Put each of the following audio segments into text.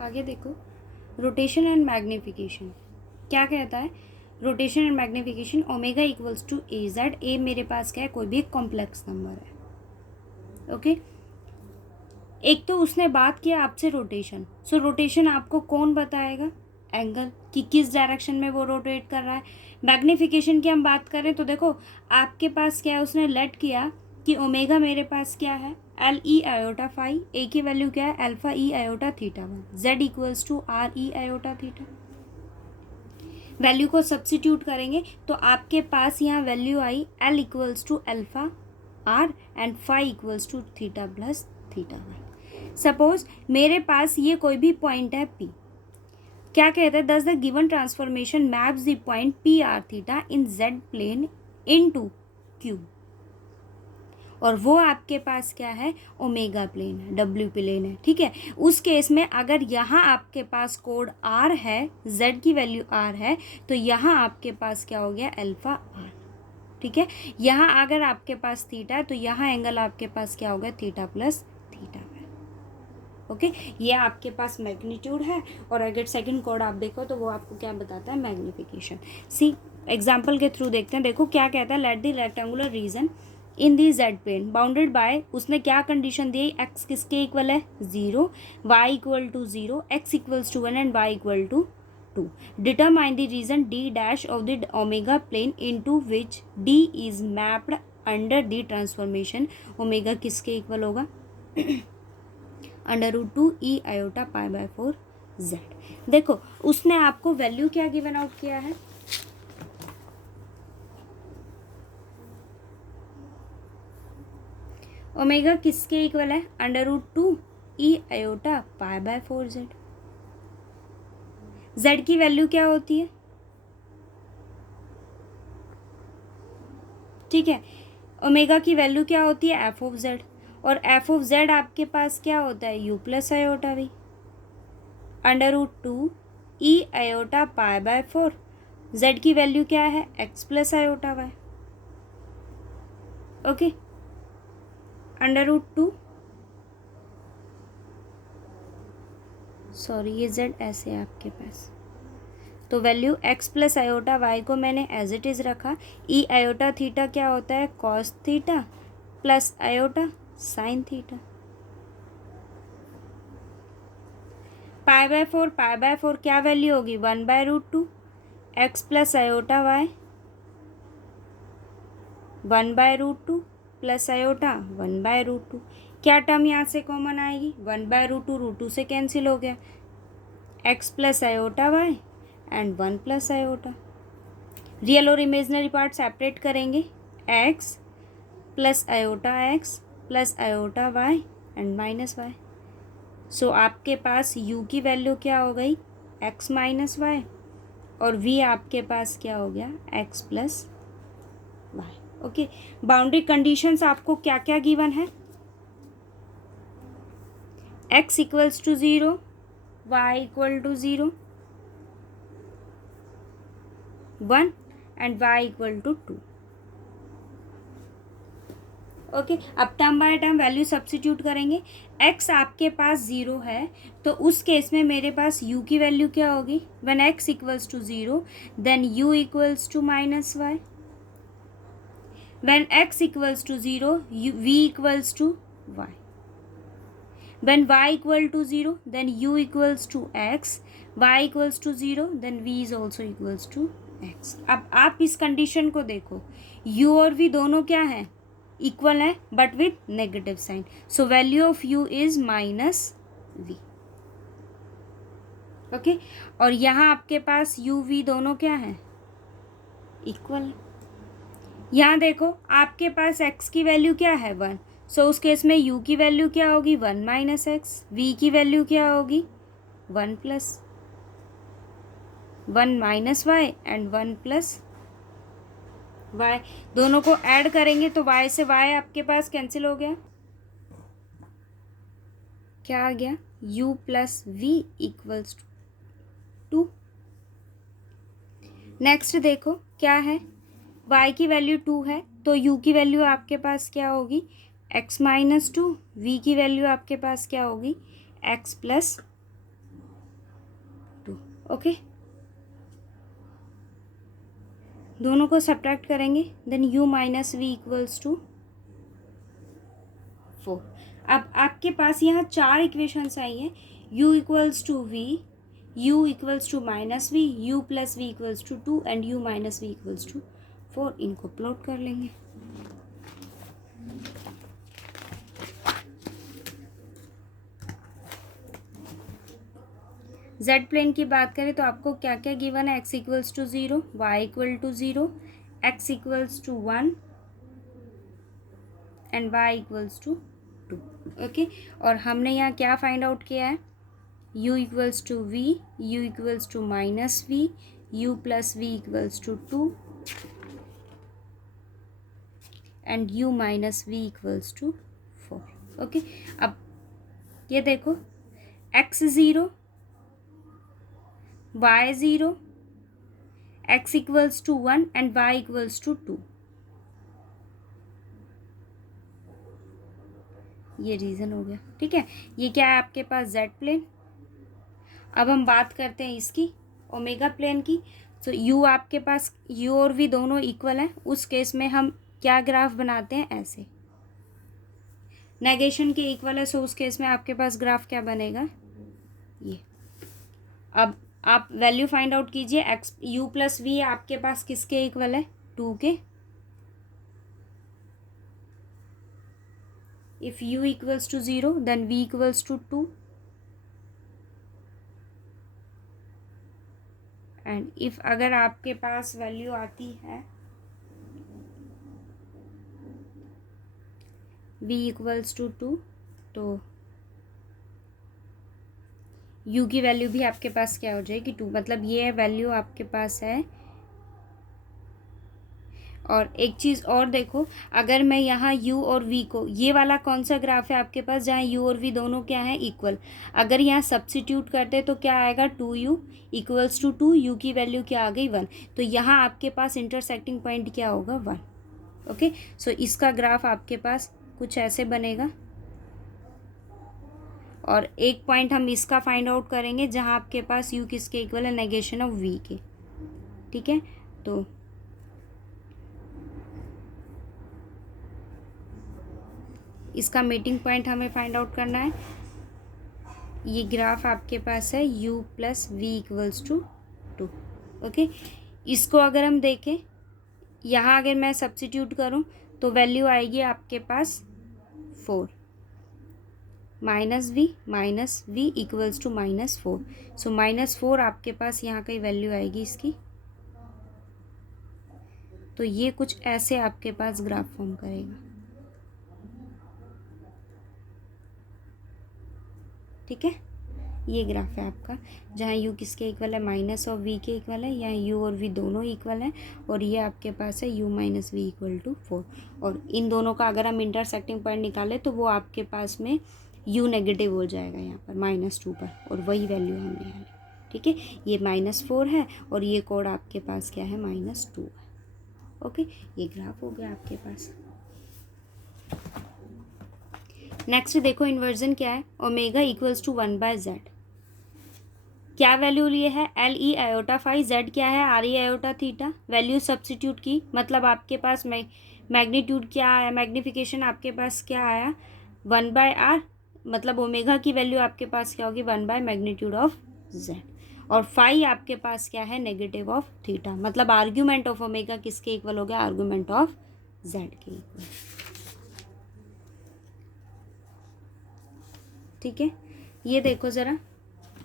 आगे देखो, rotation and magnification क्या कहता है। Rotation and magnification omega equals to a z. A मेरे पास क्या है, कोई भी एक कॉम्प्लेक्स नंबर है। ओके, एक तो उसने बात किया आपसे रोटेशन। सो रोटेशन आपको कौन बताएगा, एंगल, कि किस डायरेक्शन में वो रोटेट कर रहा है। मैग्नीफिकेशन की हम बात करें तो देखो आपके पास क्या है, उसने लेट किया कि ओमेगा मेरे पास क्या है, L E iota phi, A की वैल्यू क्या है, alpha E iota theta one, Z equals to R E iota theta. Value को सब्स्टिट्यूट करेंगे तो आपके पास यहाँ value I L equals to alpha R and phi equals to theta plus theta one. Suppose मेरे पास ये कोई भी पॉइंट है पी, क्या कहता है, this the given transformation maps the point P R theta in Z plane into Q, और वो आपके पास क्या है, ओमेगा प्लेन है, डब्ल्यू प्लेन है। ठीक है, उस केस में अगर यहाँ आपके पास कोड आर है, जेड की वैल्यू आर है, तो यहाँ आपके पास क्या हो गया, अल्फा आर। ठीक है, यहाँ अगर आपके पास थीटा है तो यहाँ एंगल आपके पास क्या होगा, थीटा प्लस थीटा है। ओके, ये आपके पास मैग्नीट्यूड है, और अगर सेकंड कोड आप देखो तो वो आपको क्या बताता है, मैग्नीफिकेशन। सी एग्जाम्पल के थ्रू देखते हैं। देखो क्या कहता है, let the rectangular region in the Z plane bounded by, उसने क्या कंडीशन दी, एक्स किसके इक्वल है, 0, Y equal to 0, X equals to 1 and Y equal to 2। Determine the region D dash of the omega plane into which D is mapped under the transformation. Omega किसके equal होगा, under root 2 E iota pi by 4 Z. देखो उसने आपको value क्या given out किया है, omega किसके equal है, under root 2 E iota pi by 4 Z. Z की वैल्यू क्या होती है, ठीक है, ओमेगा की वैल्यू क्या होती है, एफ ऑफ जेड, और एफ ऑफ जेड आपके पास क्या होता है, U plus iota V, under root 2 E iota pi by 4। Z की वैल्यू क्या है, X plus iota Y. Okay, under root 2, sorry ये जेड ऐसे है आपके पास, तो value X plus iota Y को मैंने एज इट इज़ रखा। ई आयोटा थीटा क्या होता है, cos theta plus iota sine theta. Pi by 4 क्या वैल्यू होगी, 1 by root 2, X plus iota Y 1 by root 2 plus iota 1 by root 2। क्या term यहाँ से कॉमन आएगी, 1 बाय रूट 2 से कैंसिल हो गया, x plus iota y and 1 plus iota. Real और इमेजनरी पार्ट सेपरेट करेंगे, x plus iota x plus iota y and minus y. So आपके पास u की वैल्यू क्या हो गई, x माइनस वाई, और v आपके पास क्या हो गया, x plus y. Okay, boundary conditions आपको क्या क्या गिवन है, x equals to 0, y equal to 0, 1 and y equal to 2। Okay, अब term by term value substitute करेंगे। x आपके पास 0 है तो उस केस में मेरे पास u की वैल्यू क्या होगी, when x equals to 0 then u equals to minus Y, when x equals to 0 v equals to y, when y equal to 0 then u equals to x, y equals to 0 then v is also equals to x। अब आप इस condition को देखो, u और v दोनों क्या है, equal है but with negative sign, so value of u is minus v। Okay, और यहाँ आपके पास u v दोनों क्या है, इक्वल है। यहाँ देखो आपके पास x की वैल्यू क्या है, 1, सो उस केस में u की वैल्यू क्या होगी, 1 माइनस एक्स, v की वैल्यू क्या होगी, 1 plus 1 minus Y and 1 plus y। दोनों को ऐड करेंगे तो y से y आपके पास कैंसिल हो गया, क्या आ गया, u plus v equals to 2। Next देखो क्या है, y की वैल्यू 2 है तो u की वैल्यू आपके पास क्या होगी, x माइनस 2, v की वैल्यू आपके पास क्या होगी, x प्लस ओके, दोनों को सब्ट्रैक्ट करेंगे, then u minus V equals to 4। अब आपके पास यहाँ 4 इक्वेशंस आई हैं, u equals to V, u equals to minus V, u plus V equals to 2 and u minus V equals to 4। इनको प्लॉट कर लेंगे। जेड प्लेन की बात करें तो आपको क्या क्या गिवन है, x equals to 0, y equal to 0, x equals to 1 and y equals to 2। Okay, और हमने यहाँ क्या फाइंड आउट किया है, u equals to v, u equals to minus v, u plus v equals to 2 and u minus v equals to 4। Okay, अब ये देखो, x 0, y 0, x equals to 1 and y equals to 2। ये reason हो गया। ठीक है, ये क्या है आपके पास जेड प्लेन। अब हम बात करते हैं इसकी ओमेगा प्लेन की। तो u आपके पास u और v दोनों इक्वल हैं, उस केस में हम क्या ग्राफ बनाते हैं, ऐसे नेगेशन के इक्वल है, सो उस केस में आपके पास ग्राफ क्या बनेगा, ये। अब आप वैल्यू फाइंड आउट कीजिए, एक्स u प्लस वी आपके पास किसके इक्वल है, 2 के। If u equals to 0 then v equals to 2 and if अगर आपके पास वैल्यू आती है v इक्वल्स टू 2 तो u की वैल्यू भी आपके पास क्या हो जाएगी, 2। मतलब ये वैल्यू आपके पास है। और एक चीज़ और देखो, अगर मैं यहाँ u और v को, ये वाला कौन सा ग्राफ है आपके पास जहाँ u और v दोनों क्या है, इक्वल। अगर यहाँ सब्सिट्यूट करते तो क्या आएगा, 2u इक्वल्स टू 2, u की वैल्यू क्या आ गई, 1। तो यहाँ आपके पास इंटरसेक्टिंग पॉइंट क्या होगा, 1। ओके, सो इसका ग्राफ आपके पास कुछ ऐसे बनेगा। और एक पॉइंट हम इसका फाइंड आउट करेंगे जहाँ आपके पास u किसके इक्वल है, नेगेशन ऑफ v के। ठीक है, तो इसका मीटिंग पॉइंट हमें फाइंड आउट करना है। ये ग्राफ आपके पास है u plus V equals to 2। Okay, इसको अगर हम देखें, यहाँ अगर मैं सब्सिट्यूट करूँ तो वैल्यू आएगी आपके पास 4, माइनस वी इक्वल्स टू -4। सो -4 आपके पास यहाँ कई वैल्यू आएगी इसकी। तो ये कुछ ऐसे आपके पास ग्राफ फॉर्म करेगा। ठीक है, ये ग्राफ है आपका जहाँ u किसके इक्वल है, माइनस और v के इक्वल है, यहाँ u और v दोनों इक्वल हैं। और ये आपके पास है u minus V equal to 4। और इन दोनों का अगर हम इंटरसेक्टिंग पॉइंट निकालें तो वो आपके पास में u नेगेटिव हो जाएगा यहाँ पर -2 पर, और वही वैल्यू हमने यहाँ ली। ठीक है, ये -4 है और ये कोड आपके पास क्या है, -2 है। ओके, ये ग्राफ हो गया आपके पास। नेक्स्ट देखो, इन्वर्जन क्या है, ओमेगा इक्वल्स टू 1/z। क्या वैल्यू लिए है, L E iota phi, Z क्या है, आर ई आयोटा थीटा। वैल्यू सब्सिट्यूट की, मतलब आपके पास मैग्नीट्यूड क्या आया, मैग्निफिकेशन आपके पास क्या आया, 1/r। मतलब ओमेगा की वैल्यू आपके पास क्या होगी, 1/मैग्नीट्यूड ऑफ जेड। और फाई आपके पास क्या है, नेगेटिव ऑफ थीटा। मतलब आर्ग्यूमेंट ऑफ ओमेगा किसके इक्वल हो गया, आर्ग्यूमेंट ऑफ जेड के इक्वल। ठीक है, ये देखो ज़रा,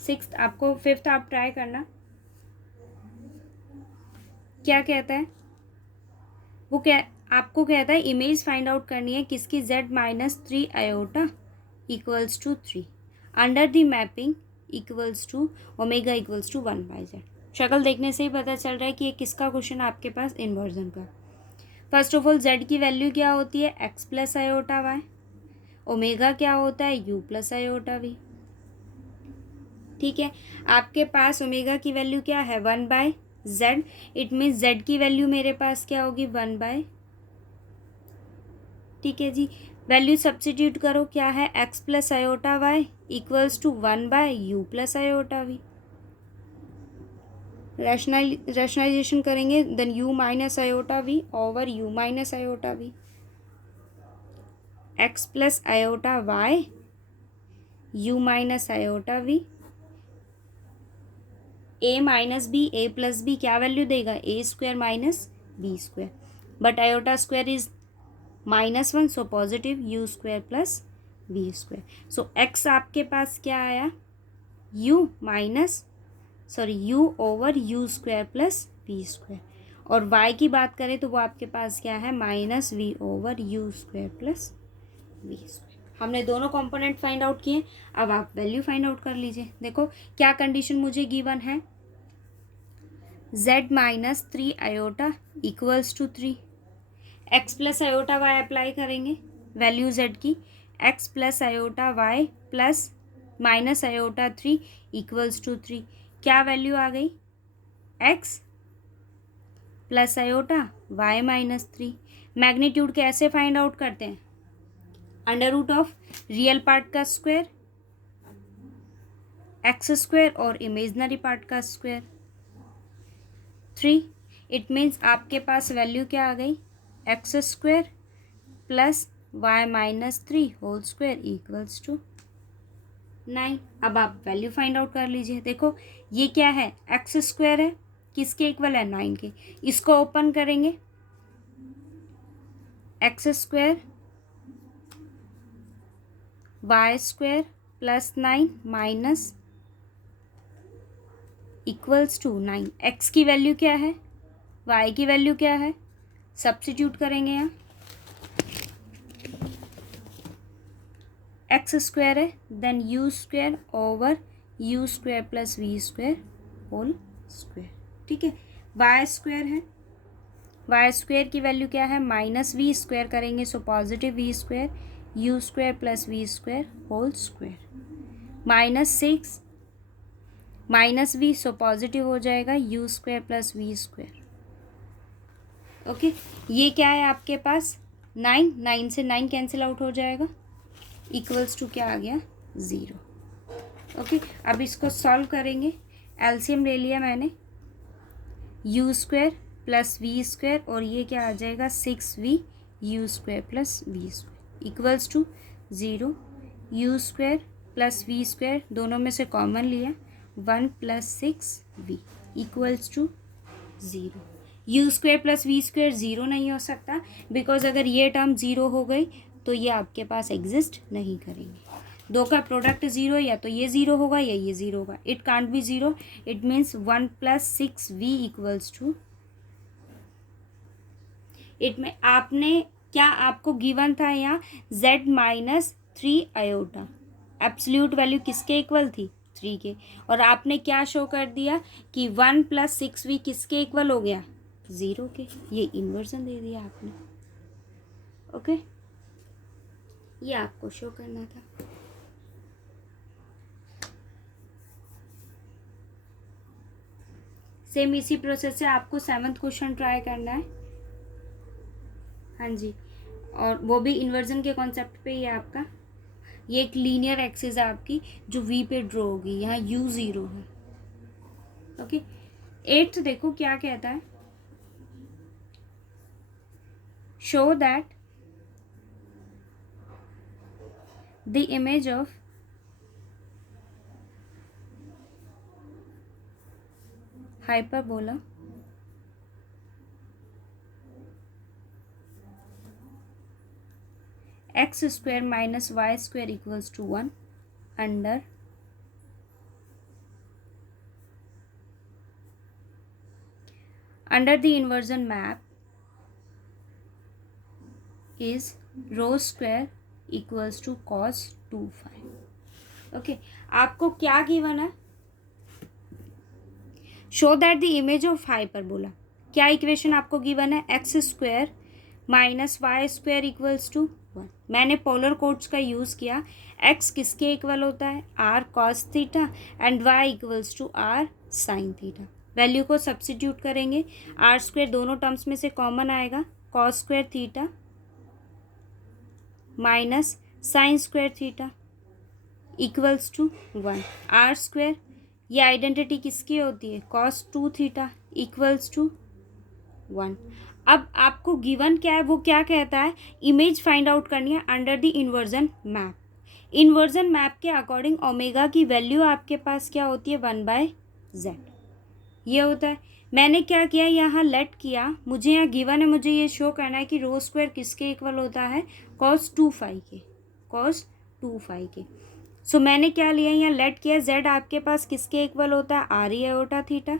6th आपको 5th आप ट्राई करना। क्या कहता है वो, क्या आपको कहता है, इमेज फाइंड आउट करनी है किसकी, z -3 iota equals to 3 under the mapping equals to omega equals to 1/z। शक्ल देखने से ही पता चल रहा है कि ये किसका क्वेश्चन है आपके पास, इन्वर्जन का। फर्स्ट ऑफ ऑल z की वैल्यू क्या होती है, x plus iota y। Omega क्या होता है, u प्लस आयोटा v। ठीक है, आपके पास ओमेगा की वैल्यू क्या है, 1/z। इट मीन्स z की वैल्यू मेरे पास क्या होगी, 1/। ठीक है जी, वैल्यू सब्सिट्यूट करो, क्या है, x plus iota y equals to 1/u plus iota v। Rationalisation करेंगे, then u minus iota v over u minus iota v, x plus iota y u minus iota v, a minus b, a plus b क्या value देगा, a square minus b square, but iota square is -1 so positive u square plus B square. So x आपके पास क्या आया, u over you square plus B square, और Y की बात करें तो वो आपके पास क्या है, -v over you square plus B square. हमने दोनों कंपोनेंट फाइंड आउट किए, अब आप वैल्यू फाइंड आउट कर लीजिए। देखो क्या कंडीशन मुझे गिवन है, z minus 3 iota equals to 3, X plus iota Y apply करेंगे वैल्यू z की, X plus iota Y plus minus iota 3 equals to 3, क्या वैल्यू आ गई, x plus iota y minus 3। Magnitude कैसे फाइंड आउट करते हैं, under root of real part का स्क्वायर एक्स स्क्वायर और इमेजनरी पार्ट का स्क्वायर 3, इट मीन्स आपके पास वैल्यू क्या आ गई, x square plus Y minus 3 whole square equals to 9। अब आप वैल्यू फाइंड आउट कर लीजिए। देखो ये क्या है, एक्स स्क्वायर है, किसके इक्वल है, 9 के, इसको ओपन करेंगे, X square Y square plus 9 minus equals to 9, X की वैल्यू क्या है, वाई की वैल्यू क्या है, सब्स्टिट्यूट करेंगे यहाँ, एक्स स्क्वायर है, then U square over you square plus V square whole square, ठीक है, वाई स्क्वायर है, वाई स्क्वायर की वैल्यू क्या है, माइनस वी स्क्वायर करेंगे so positive V square U square plus V square whole square, -6 minus V so positive हो जाएगा U square plus V square, okay. ये क्या है आपके पास, 9 से 9 कैंसिल आउट हो जाएगा, इक्वल्स टू क्या आ गया, 0, ओके। अब इसको सॉल्व करेंगे, एलसीएम ले लिया मैंने, U square plus V square और ये क्या आ जाएगा, 6v U square plus V square equals to 0, U square plus V square दोनों में से कॉमन लिया, 1 plus 6v equals to 0। U square plus V square 0 नहीं हो सकता, बिकॉज अगर ये टर्म 0 हो गई तो ये आपके पास एग्जिस्ट नहीं करेंगे। दो का प्रोडक्ट 0, या तो ये 0 होगा या ये 0 होगा, it can't be 0, it means 1 plus 6v equals to, इट में आपने क्या आपको गिवन था यहाँ, z minus 3 iota, absolute value किसके इक्वल थी, 3 के, और आपने क्या शो कर दिया कि 1 प्लस 6v किसके इक्वल हो गया, 0 के, ये इन्वर्जन दे दिया आपने, ओके। ये आपको शो करना था। सेम इसी प्रोसेस से आपको 7th क्वेश्चन ट्राई करना है, हाँ जी, और वो भी इन्वर्जन के कॉन्सेप्ट पे ही है आपका। ये एक लीनियर एक्सिस है आपकी जो वी पे ड्रॉ होगी, यहाँ u 0 है, ओके। 8th देखो क्या कहता है, show that the image of hyperbola x square minus y square equals to 1 under the inversion map is rho square equals to cos 2 phi, okay. आपको क्या गिवन है, show that the image of hyperbola, क्या equation आपको given है, X square minus Y square equals to 1, मैंने polar coords का use किया, X किसके इक्वल होता है, R cos theta and Y equals to R sine theta, value को सब्स्टिट्यूट करेंगे, आर स्क्वायर दोनों टर्म्स में से कॉमन आएगा, cos square theta minus sine square theta equals to 1, are square ये आइडेंटिटी किसकी होती है, कॉस 2 थीटा इक्वल्स टू 1। अब आपको गिवन क्या है, वो क्या कहता है, इमेज फाइंड आउट करनी है under the inversion map. Inversion map के अकॉर्डिंग ओमेगा की वैल्यू आपके पास क्या होती है, 1/z ये होता है। मैंने क्या किया, यहाँ लेट किया, मुझे यहाँ गिवन है, मुझे ये शो करना है कि रो स्क्वायर किसके इक्वल होता है, cos 2 फाई के, cos 2 फाई के। सो मैंने क्या लिया, यहाँ लेट किया, z आपके पास किसके इक्वल होता है, आर ई आयोटा थीटा,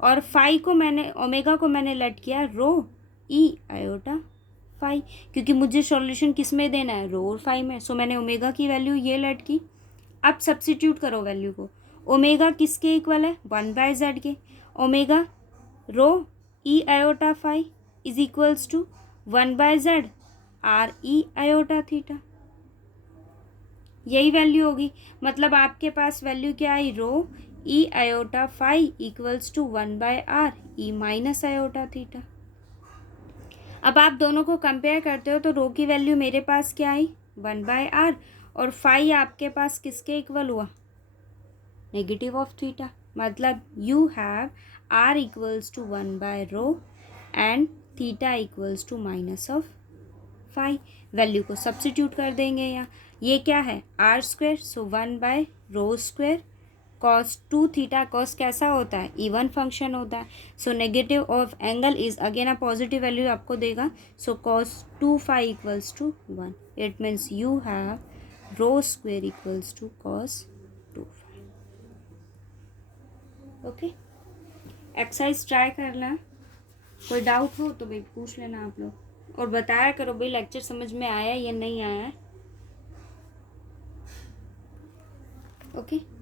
और फाई को मैंने, ओमेगा को मैंने लेट किया रो ई आयोटा फाई, क्योंकि मुझे सॉल्यूशन किस में देना है, रो और फाई में। सो मैंने ओमेगा की वैल्यू ये लेट की। अब सब्स्टिट्यूट करो वैल्यू को, ओमेगा किसके इक्वल है, 1/z के, omega rho e iota phi is equals to 1/z r E iota theta, यही वैल्यू होगी। मतलब आपके पास वैल्यू क्या आई, rho e iota phi equals to 1/r e minus iota theta. अब आप दोनों को कंपेयर करते हो तो रो की वैल्यू मेरे पास क्या आई, 1/r, और फाई आपके पास किसके इक्वल हुआ, नेगेटिव ऑफ थीटा। मतलब you have r equals to 1/रो and theta equals to minus of phi. Value को सब्स्टिट्यूट कर देंगे यहाँ, ये क्या है, r स्क्वायर, सो 1/रो स्क्वायर cos 2 थीटा, cos कैसा होता है, इवन फंक्शन होता है, so negative of angle is again a positive value आपको देगा, so cos 2 phi equals to 1। It means you have rho square equals to cos 2 phi. Okay, exercise try करना, कोई doubt हो तो भाई पूछ लेना आप लोग, और बताया करो भाई लेक्चर समझ में आया या नहीं आया। ओके।